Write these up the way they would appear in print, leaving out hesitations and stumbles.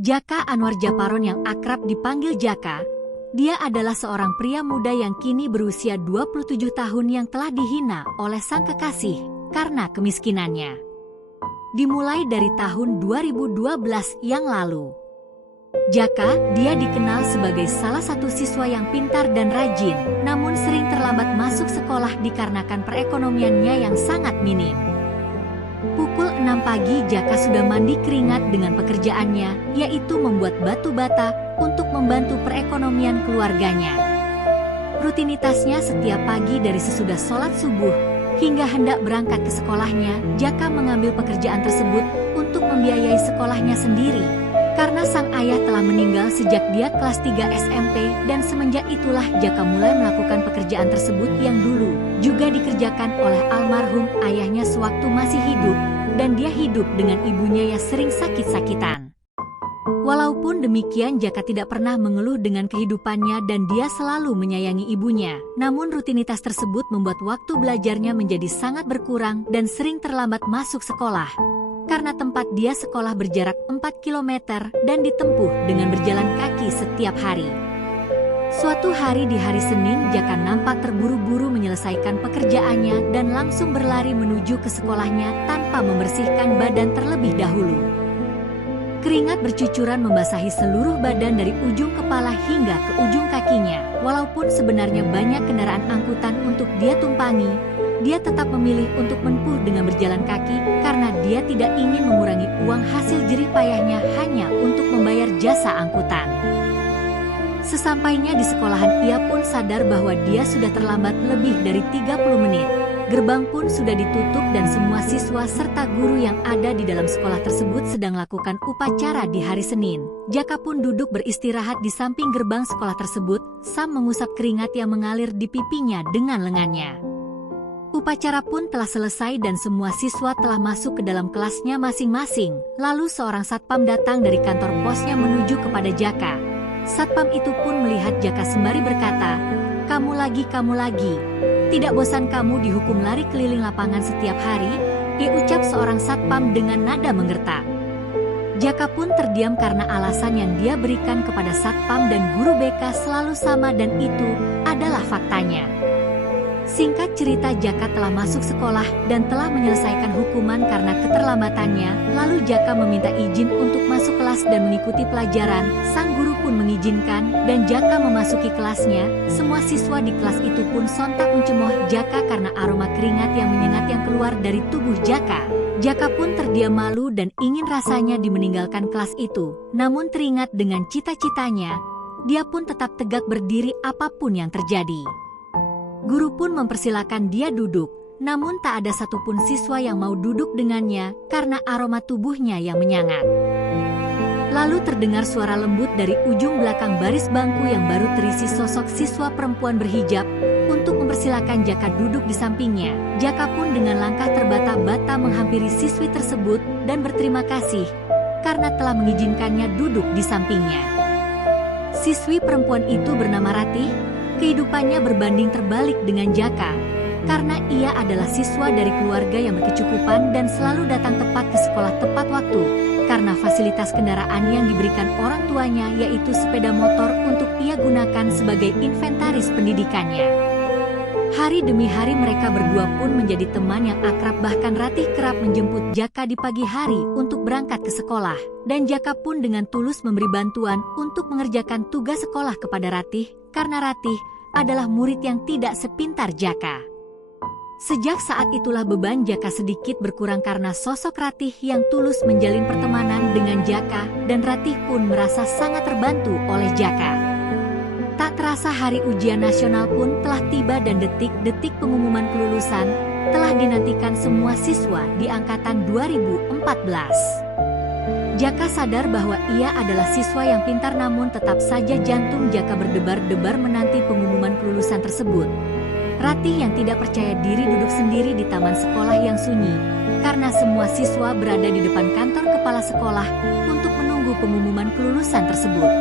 Jaka Anwar Japaron yang akrab dipanggil Jaka, dia adalah seorang pria muda yang kini berusia 27 tahun yang telah dihina oleh sang kekasih karena kemiskinannya. Dimulai dari tahun 2012 yang lalu. Jaka, dia dikenal sebagai salah satu siswa yang pintar dan rajin, namun sering terlambat masuk sekolah dikarenakan perekonomiannya yang sangat minim. Pukul 6 pagi Jaka sudah mandi keringat dengan pekerjaannya, yaitu membuat batu bata untuk membantu perekonomian keluarganya. Rutinitasnya setiap pagi dari sesudah sholat subuh hingga hendak berangkat ke sekolahnya, Jaka mengambil pekerjaan tersebut untuk membiayai sekolahnya sendiri. Karena sang ayah telah meninggal sejak dia kelas 3 SMP dan semenjak itulah Jaka mulai melakukan pekerjaan tersebut yang dulu juga dikerjakan oleh almarhum ayahnya sewaktu masih hidup dan dia hidup dengan ibunya yang sering sakit-sakitan. Walaupun demikian Jaka tidak pernah mengeluh dengan kehidupannya dan dia selalu menyayangi ibunya. Namun rutinitas tersebut membuat waktu belajarnya menjadi sangat berkurang dan sering terlambat masuk sekolah. Karena tempat dia sekolah berjarak 4 km dan ditempuh dengan berjalan kaki setiap hari. Suatu hari di hari Senin, Jaka nampak terburu-buru menyelesaikan pekerjaannya dan langsung berlari menuju ke sekolahnya tanpa membersihkan badan terlebih dahulu. Keringat bercucuran membasahi seluruh badan dari ujung kepala hingga ke ujung kakinya. Walaupun sebenarnya banyak kendaraan angkutan untuk dia tumpangi, dia tetap memilih untuk menempuh dengan berjalan kaki karena dia tidak ingin mengurangi uang hasil jerih payahnya hanya untuk membayar jasa angkutan. Sesampainya di sekolahan ia pun sadar bahwa dia sudah terlambat lebih dari 30 menit. Gerbang pun sudah ditutup dan semua siswa serta guru yang ada di dalam sekolah tersebut sedang lakukan upacara di hari Senin. Jaka pun duduk beristirahat di samping gerbang sekolah tersebut, sambil mengusap keringat yang mengalir di pipinya dengan lengannya. Upacara pun telah selesai dan semua siswa telah masuk ke dalam kelasnya masing-masing. Lalu seorang satpam datang dari kantor posnya menuju kepada Jaka. Satpam itu pun melihat Jaka sembari berkata, kamu lagi. Tidak bosan kamu dihukum lari keliling lapangan setiap hari?" Ucap seorang satpam dengan nada menggertak. Jaka pun terdiam karena alasan yang dia berikan kepada satpam dan guru BK selalu sama dan itu adalah faktanya. Singkat cerita, Jaka telah masuk sekolah dan telah menyelesaikan hukuman karena keterlambatannya. Lalu Jaka meminta izin untuk masuk kelas dan mengikuti pelajaran. Sang guru pun mengizinkan dan Jaka memasuki kelasnya. Semua siswa di kelas itu pun sontak mencemooh Jaka karena aroma keringat yang menyengat yang keluar dari tubuh Jaka. Jaka pun terdiam malu dan ingin rasanya meninggalkan kelas itu. Namun teringat dengan cita-citanya, dia pun tetap tegak berdiri apapun yang terjadi. Guru pun mempersilakan dia duduk, namun tak ada satupun siswa yang mau duduk dengannya karena aroma tubuhnya yang menyengat. Lalu terdengar suara lembut dari ujung belakang baris bangku yang baru terisi sosok siswa perempuan berhijab untuk mempersilakan Jaka duduk di sampingnya. Jaka pun dengan langkah terbata-bata menghampiri siswi tersebut dan berterima kasih karena telah mengizinkannya duduk di sampingnya. Siswi perempuan itu bernama Ratih. Kehidupannya berbanding terbalik dengan Jaka, karena ia adalah siswa dari keluarga yang berkecukupan dan selalu datang tepat ke sekolah tepat waktu, karena fasilitas kendaraan yang diberikan orang tuanya yaitu sepeda motor untuk ia gunakan sebagai inventaris pendidikannya. Hari demi hari mereka berdua pun menjadi teman yang akrab, bahkan Ratih kerap menjemput Jaka di pagi hari untuk berangkat ke sekolah, dan Jaka pun dengan tulus memberi bantuan untuk mengerjakan tugas sekolah kepada Ratih, karena Ratih adalah murid yang tidak sepintar Jaka. Sejak saat itulah beban Jaka sedikit berkurang karena sosok Ratih yang tulus menjalin pertemanan dengan Jaka, dan Ratih pun merasa sangat terbantu oleh Jaka. Tak terasa hari ujian nasional pun telah tiba dan detik-detik pengumuman kelulusan telah dinantikan semua siswa di angkatan 2014. Jaka sadar bahwa ia adalah siswa yang pintar, namun tetap saja jantung Jaka berdebar-debar menanti pengumuman kelulusan tersebut. Ratih yang tidak percaya diri duduk sendiri di taman sekolah yang sunyi, karena semua siswa berada di depan kantor kepala sekolah untuk menunggu pengumuman kelulusan tersebut.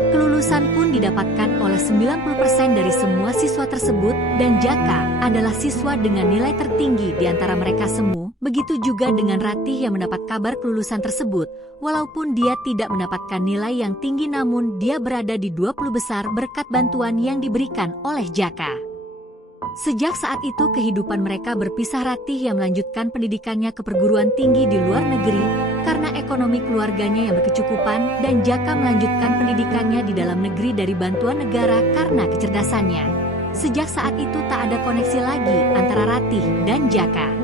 Kelulusan pun didapatkan oleh 90% dari semua siswa tersebut dan Jaka adalah siswa dengan nilai tertinggi di antara mereka semua. Begitu juga dengan Ratih yang mendapat kabar kelulusan tersebut. Walaupun dia tidak mendapatkan nilai yang tinggi, namun dia berada di 20 besar berkat bantuan yang diberikan oleh Jaka. Sejak saat itu kehidupan mereka berpisah. Ratih yang melanjutkan pendidikannya ke perguruan tinggi di luar negeri karena ekonomi keluarganya yang berkecukupan, dan Jaka melanjutkan pendidikannya di dalam negeri dari bantuan negara karena kecerdasannya. Sejak saat itu tak ada koneksi lagi antara Ratih dan Jaka.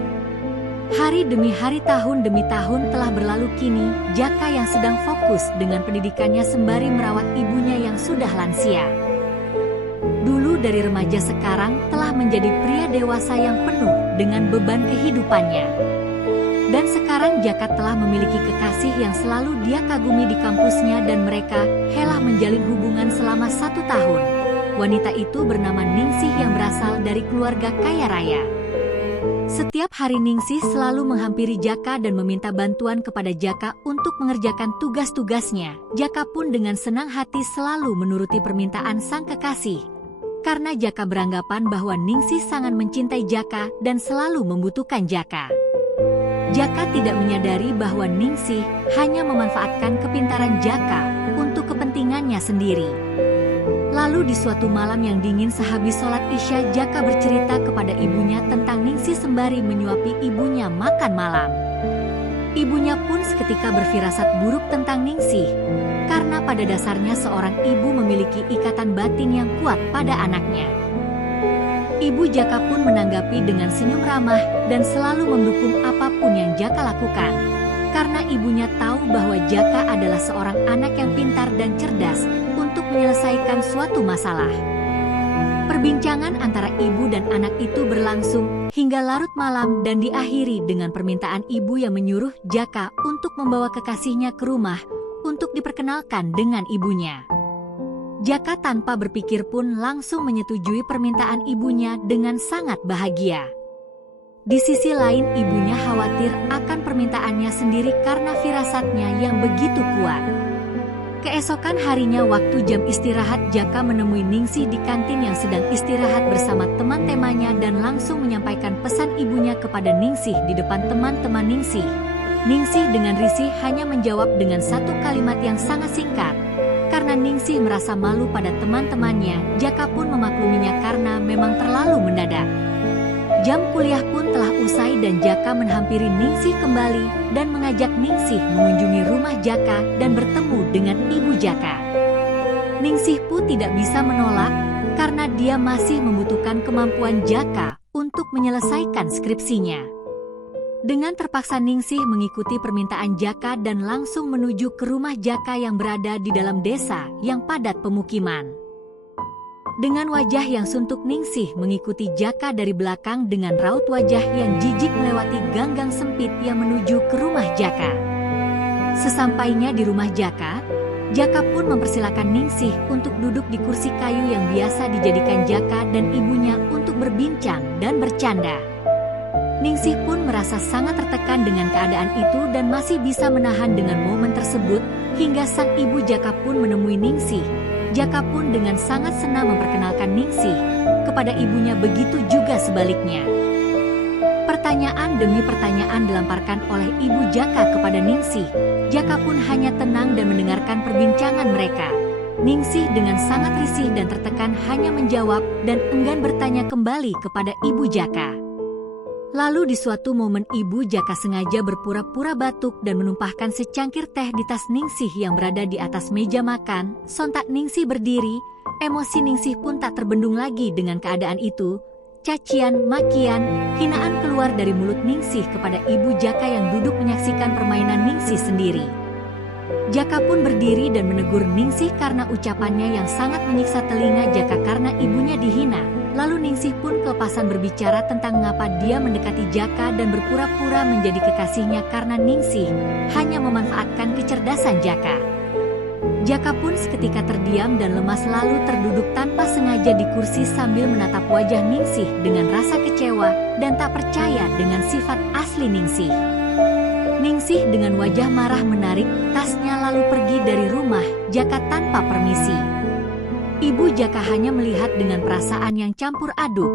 Hari demi hari, tahun demi tahun telah berlalu. Kini Jaka yang sedang fokus dengan pendidikannya sembari merawat ibunya yang sudah lansia. Dulu dari remaja, sekarang telah menjadi pria dewasa yang penuh dengan beban kehidupannya. Dan sekarang Jaka telah memiliki kekasih yang selalu dia kagumi di kampusnya, dan mereka telah menjalin hubungan selama 1 tahun. Wanita itu bernama Ningsih yang berasal dari keluarga kaya raya. Setiap hari Ningsih selalu menghampiri Jaka dan meminta bantuan kepada Jaka untuk mengerjakan tugas-tugasnya. Jaka pun dengan senang hati selalu menuruti permintaan sang kekasih. Karena Jaka beranggapan bahwa Ningsih sangat mencintai Jaka dan selalu membutuhkan Jaka. Jaka tidak menyadari bahwa Ningsih hanya memanfaatkan kepintaran Jaka untuk kepentingannya sendiri. Lalu di suatu malam yang dingin sehabis sholat Isya, Jaka bercerita kepada ibunya tentang Ningsih sembari menyuapi ibunya makan malam. Ibunya pun seketika berfirasat buruk tentang Ningsih, karena pada dasarnya seorang ibu memiliki ikatan batin yang kuat pada anaknya. Ibu Jaka pun menanggapi dengan senyum ramah dan selalu mendukung apapun yang Jaka lakukan. Karena ibunya tahu bahwa Jaka adalah seorang anak yang pintar dan cerdas untuk menyelesaikan suatu masalah. Perbincangan antara ibu dan anak itu berlangsung hingga larut malam dan diakhiri dengan permintaan ibu yang menyuruh Jaka untuk membawa kekasihnya ke rumah untuk diperkenalkan dengan ibunya. Jaka tanpa berpikir pun langsung menyetujui permintaan ibunya dengan sangat bahagia. Di sisi lain, ibunya khawatir akan permintaannya sendiri karena firasatnya yang begitu kuat. Keesokan harinya waktu jam istirahat, Jaka menemui Ningsih di kantin yang sedang istirahat bersama teman-temannya dan langsung menyampaikan pesan ibunya kepada Ningsih di depan teman-teman Ningsih. Ningsih dengan risih hanya menjawab dengan satu kalimat yang sangat singkat. Karena Ningsih merasa malu pada teman-temannya, Jaka pun memakluminya karena memang terlalu mendadak. Jam kuliah pun telah usai dan Jaka menghampiri Ningsih kembali dan mengajak Ningsih mengunjungi rumah Jaka dan bertemu dengan ibu Jaka. Ningsih pun tidak bisa menolak karena dia masih membutuhkan kemampuan Jaka untuk menyelesaikan skripsinya. Dengan terpaksa Ningsih mengikuti permintaan Jaka dan langsung menuju ke rumah Jaka yang berada di dalam desa yang padat pemukiman. Dengan wajah yang suntuk, Ningsih mengikuti Jaka dari belakang dengan raut wajah yang jijik melewati gang-gang sempit yang menuju ke rumah Jaka. Sesampainya di rumah Jaka, Jaka pun mempersilakan Ningsih untuk duduk di kursi kayu yang biasa dijadikan Jaka dan ibunya untuk berbincang dan bercanda. Ningsih pun merasa sangat tertekan dengan keadaan itu dan masih bisa menahan dengan momen tersebut hingga sang ibu Jaka pun menemui Ningsih. Jaka pun dengan sangat senang memperkenalkan Ningsih kepada ibunya, begitu juga sebaliknya. Pertanyaan demi pertanyaan dilemparkan oleh ibu Jaka kepada Ningsih. Jaka pun hanya tenang dan mendengarkan perbincangan mereka. Ningsih dengan sangat risih dan tertekan hanya menjawab dan enggan bertanya kembali kepada ibu Jaka. Lalu di suatu momen ibu Jaka sengaja berpura-pura batuk dan menumpahkan secangkir teh di tas Ningsih yang berada di atas meja makan. Sontak Ningsih berdiri, emosi Ningsih pun tak terbendung lagi dengan keadaan itu. Cacian, makian, hinaan keluar dari mulut Ningsih kepada ibu Jaka yang duduk menyaksikan permainan Ningsih sendiri. Jaka pun berdiri dan menegur Ningsih karena ucapannya yang sangat menyiksa telinga Jaka karena ibunya dihina. Lalu Ningsih pun kelepasan berbicara tentang mengapa dia mendekati Jaka dan berpura-pura menjadi kekasihnya karena Ningsih hanya memanfaatkan kecerdasan Jaka. Jaka pun seketika terdiam dan lemas lalu terduduk tanpa sengaja di kursi sambil menatap wajah Ningsih dengan rasa kecewa dan tak percaya dengan sifat asli Ningsih. Ningsih dengan wajah marah menarik tasnya lalu pergi dari rumah Jaka tanpa permisi. Ibu Jaka hanya melihat dengan perasaan yang campur aduk.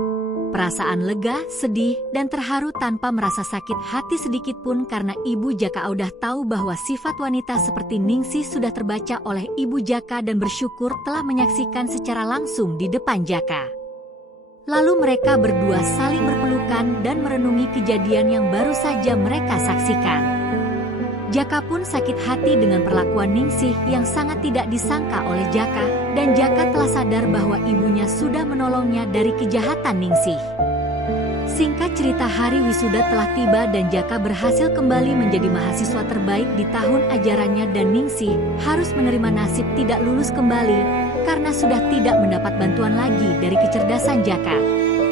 perasaan lega, sedih, dan terharu tanpa merasa sakit hati sedikit pun karena Ibu Jaka udah tahu bahwa sifat wanita seperti Ningsih sudah terbaca oleh Ibu Jaka dan bersyukur telah menyaksikan secara langsung di depan Jaka. Lalu mereka berdua saling berpelukan dan merenungi kejadian yang baru saja mereka saksikan. Jaka pun sakit hati dengan perlakuan Ningsih yang sangat tidak disangka oleh Jaka, dan Jaka telah sadar bahwa ibunya sudah menolongnya dari kejahatan Ningsih. Singkat cerita, hari wisuda telah tiba dan Jaka berhasil kembali menjadi mahasiswa terbaik di tahun ajarannya dan Ningsih harus menerima nasib tidak lulus kembali karena sudah tidak mendapat bantuan lagi dari kecerdasan Jaka.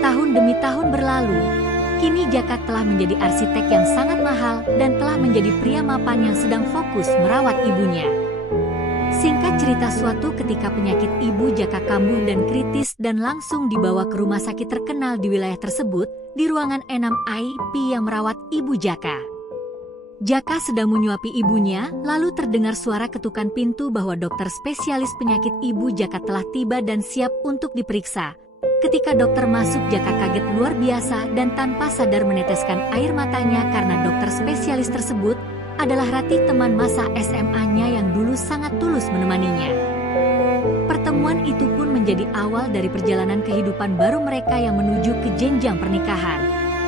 Tahun demi tahun berlalu. Kini Jaka telah menjadi arsitek yang sangat mahal dan telah menjadi pria mapan yang sedang fokus merawat ibunya. Singkat cerita, suatu ketika penyakit Ibu Jaka kambuh dan kritis dan langsung dibawa ke rumah sakit terkenal di wilayah tersebut, di ruangan 6IP yang merawat Ibu Jaka. Jaka sedang menyuapi ibunya, lalu terdengar suara ketukan pintu bahwa dokter spesialis penyakit Ibu Jaka telah tiba dan siap untuk diperiksa. Ketika dokter masuk, Jaka kaget luar biasa dan tanpa sadar meneteskan air matanya karena dokter spesialis tersebut adalah Ratih, teman masa SMA-nya yang dulu sangat tulus menemaninya. Pertemuan itu pun menjadi awal dari perjalanan kehidupan baru mereka yang menuju ke jenjang pernikahan.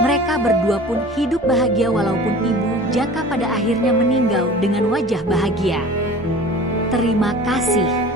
Mereka berdua pun hidup bahagia walaupun Ibu Jaka pada akhirnya meninggal dengan wajah bahagia. Terima kasih.